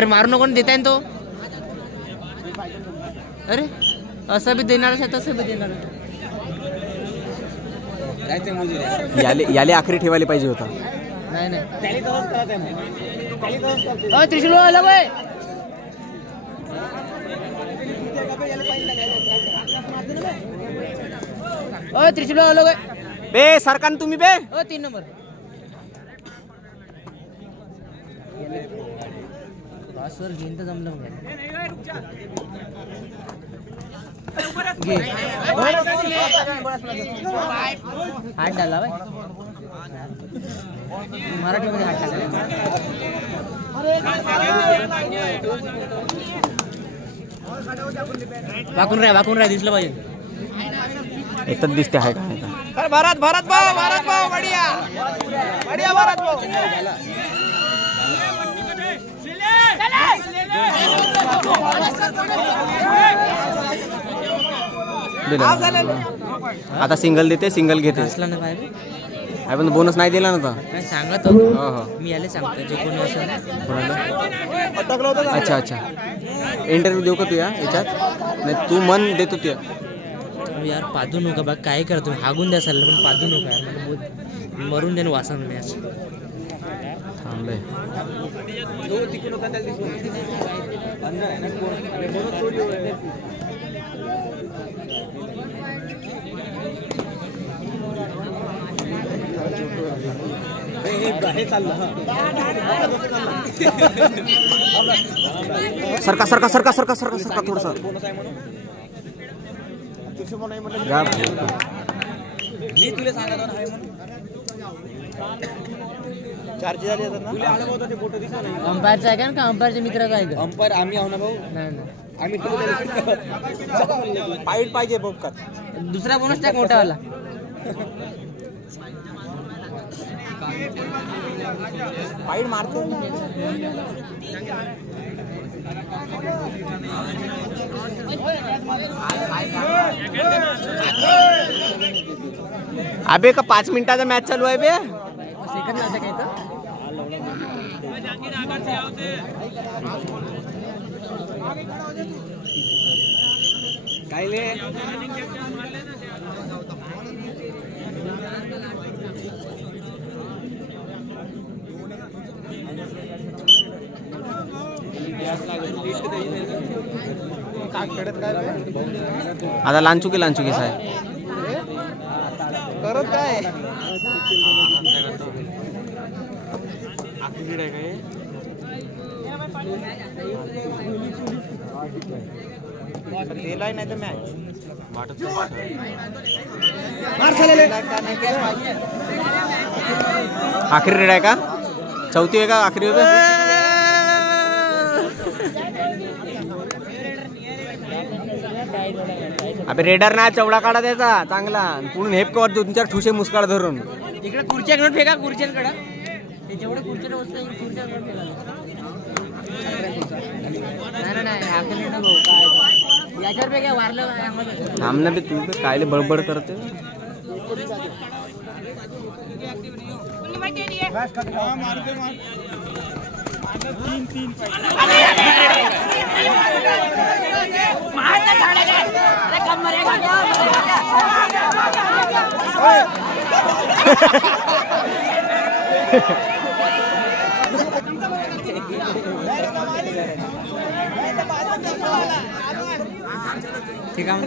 अरे मारू नको देताय तो. अरे असं बी देणार तसं बी देणार. याले आखरी ठेवायला पाहिजे होता. नाही नाही त्रिशूल आला बाय. त्रिशूल आलो बाय. बे सरकार तुम्ही बे 3 नंबर. पासवर घेईन तर जमलं मग. हात डाला बाय. मराठीमध्ये हात टाकला. वाकून राहा दिसलं पाहिजे. एकच दिसते आहे का. भारत भारत भाऊ बढिया भारत भाऊ. आता सिंगल देते सिंगल घेते. पण बोनस नाही दिला ना. सांगत मी याला सांगतो जे कोणी असेल. अच्छा इंटरव्ह्यू देऊ का तू याच्यात. नाही तू मन देतो त्या. यार पादू नका बघ काय करतो. हागून द्या सर पण पादू नका यार. मरून देणं वासन मॅच थांबे. सरका थोडसा. मी तुला सांगतो चार्ज झाले अंपायरचा आहे का अंपायरच्या मित्राचा आहे का. अंपायर आम्ही आहो ना भाऊ. नाही आम्ही पाईट पाहिजे भाऊ का. दुसरा बोनस टाक मोठावाला. पाईट मारतो. अबे का 5 मिनिटाचा मॅच चालू आहे बे. सेकंड लावता काय तर. काय ले आता लांचुकी साहेब करत काय. दिलाय नाही तर मॅच आखरी रेड आहे का. चौथी आहे का आखरी होते. अबे रेडर ना चवडा काढा त्याचा चांगला. पुढून हेप कवर 2-4 ठुसे मुस्काळ धरून. इकडे खुर्च्याकडे फेका. खुर्च्यांकडे ते जेवढे खुर्च्या वस्तू खुर्च्याकडे फेका. नाही याच्यावर काय वारलं. आमना बी तू कायले बडबड करते. ठीक आहे.